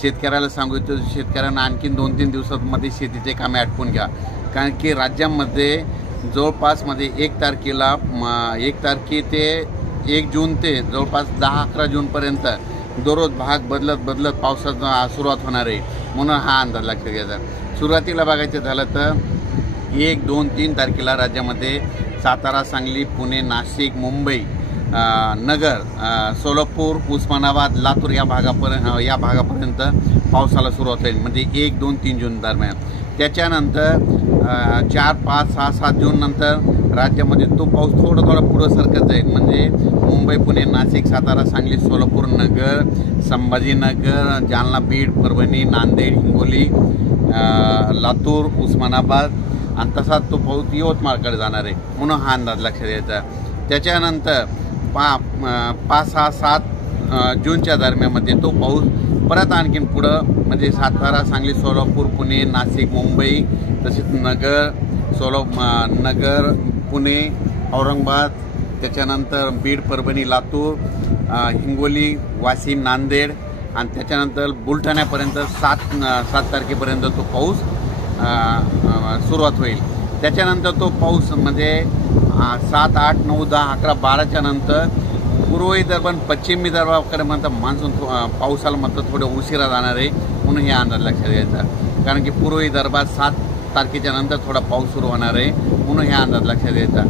शेतकऱ्याला सांगू इच्छितो, शेतकऱ्यांना आणखीन 2-3 दिवसांमध्ये शेतीचे कामे आटपून घ्या, कारण की राज्यामध्ये जवळपास 1 तारखेला 1 तारखे ते 1 जून ते जवळपास 10-11 जूनपर्यंत दररोज भाग बदलत पावसाचा सुरुवात होणार आहे, म्हणून हा अंदाज लक्षात घ्यायचा। सुरुवातीला बघायचं झालं तर 1, 2, 3 तारखेला राज्यामध्ये सातारा, सांगली, पुणे, नाशिक, मुंबई, नगर, सोलापूर, उस्मानाबाद, लातूर या भागापर्यंत पावसाला सुरुवात होईल, म्हणजे 1, 2, 3 जून दरम्यान। त्याच्यानंतर 4, 5, 6, 7 जून नंतर राज्यामध्ये तो पाऊस थोडा पुढं सरकत जाईल, म्हणजे मुंबई, पुणे, नाशिक, सातारा, सांगली, सोलापूर, नगर, संभाजीनगर, जालना, बीड, परभणी, नांदेड, हिंगोली, लातूर, उस्मानाबाद आणि तसाच तो पाऊस यवतमाळकडे जाणार आहे, म्हणून हा अंदाज लक्षात द्यायचा। त्याच्यानंतर 5, 6, 7 जूनच्या दरम्यानमध्ये तो पाऊस परत आणखीन पुढं, म्हणजे सातारा, सांगली, सोलापूर, पुणे, नाशिक, मुंबई, तसेच नगर, पुणे, औरंगाबाद, त्याच्यानंतर बीड, परभणी, लातूर, हिंगोली, वाशिम, नांदेड आणि त्याच्यानंतर बुलढाण्यापर्यंत 7 तारखेपर्यंत तो पाऊस सुरुवात होईल। त्याच्यानंतर तो पाऊस म्हणजे 7, 8, 9, 10, 11, 12च्या नंतर पूर्व विदर्भ आणि पश्चिम विदर्भाकडे म्हणतात मान्सून पावसाला म्हणतात थोडं उशिरा जाणार आहे, म्हणून हे अंदाज लक्षात घ्यायचा, कारण की पूर्व विदर्भात 7 तारखेच्या नंतर थोडा पाऊस सुरू होणार आहे, म्हणून हे अंदाज लक्षात घ्यायचा।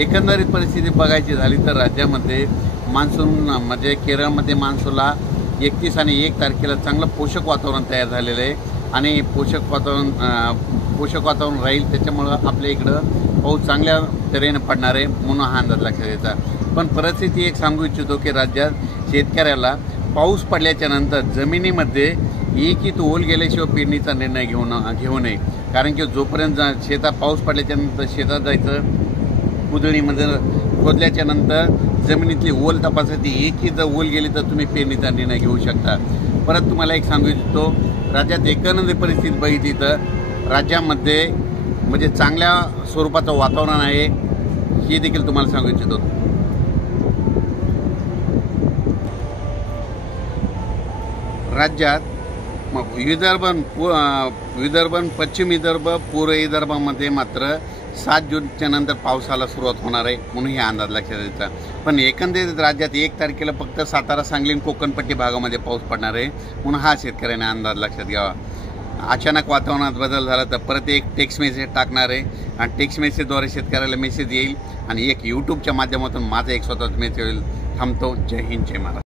एकंदरीत परिस्थिती बघायची झाली तर राज्यामध्ये मान्सून म्हणजे केरळमध्ये मान्सूनला 31 आणि 1 तारखेला चांगलं पोषक वातावरण तयार झालेलं आहे आणि पोषक वातावरण राहील, त्याच्यामुळं आपल्या इकडं पाऊस चांगल्या तऱ्हेने पडणार आहे, म्हणून हा अंदाज लक्षात घ्यायचा। पण परिस्थिती एक सांगू इच्छितो की राज्यात शेतकऱ्याला पाऊस पडल्याच्या नंतर जमिनीमध्ये एक ओल गेल्याशिवाय पेरणीचा निर्णय घेऊ नये, कारण की जोपर्यंत शेतात पाऊस पडल्याच्या नंतर शेतात जायचं, उजळीमध्ये खोदल्याच्या नंतर जमिनीतली ओल तपासायची, एक जर ओल गेली तर तुम्ही पेरणीचा निर्णय घेऊ शकता। परत तुम्हाला एक सांगू इच्छितो, राज्यात एकंदरीत परिस्थिती बघितली तर राज्यामध्ये म्हणजे चांगल्या स्वरूपाचं वातावरण आहे, हे देखील तुम्हाला सांगू इच्छितो। राज्यात विदर्भ, पश्चिम विदर्भ, पूर्व विदर्भामध्ये मात्र 7 जूनच्या नंतर पावसाला सुरुवात होणार आहे, म्हणून हे अंदाज लक्षात द्यायचा। पण एकंदरीत राज्यात 1 तारखेला फक्त सातारा, सांगली आणि कोकणपट्टी भागामध्ये पाऊस पडणार आहे, म्हणून हा शेतकऱ्याने अंदाज लक्षात घ्यावा। अचानक वातावरणात बदल झाला तर परत एक टेक्स्ट मेसेज टाकणार आहे आणि टेक्स्ट मेसेजद्वारे शेतकऱ्याला मेसेज येईल आणि एक यूट्यूबच्या माध्यमातून माझा एक स्वतःचा मेसेज होईल। थांबतो। जय हिंद, जय महाराष्ट्र।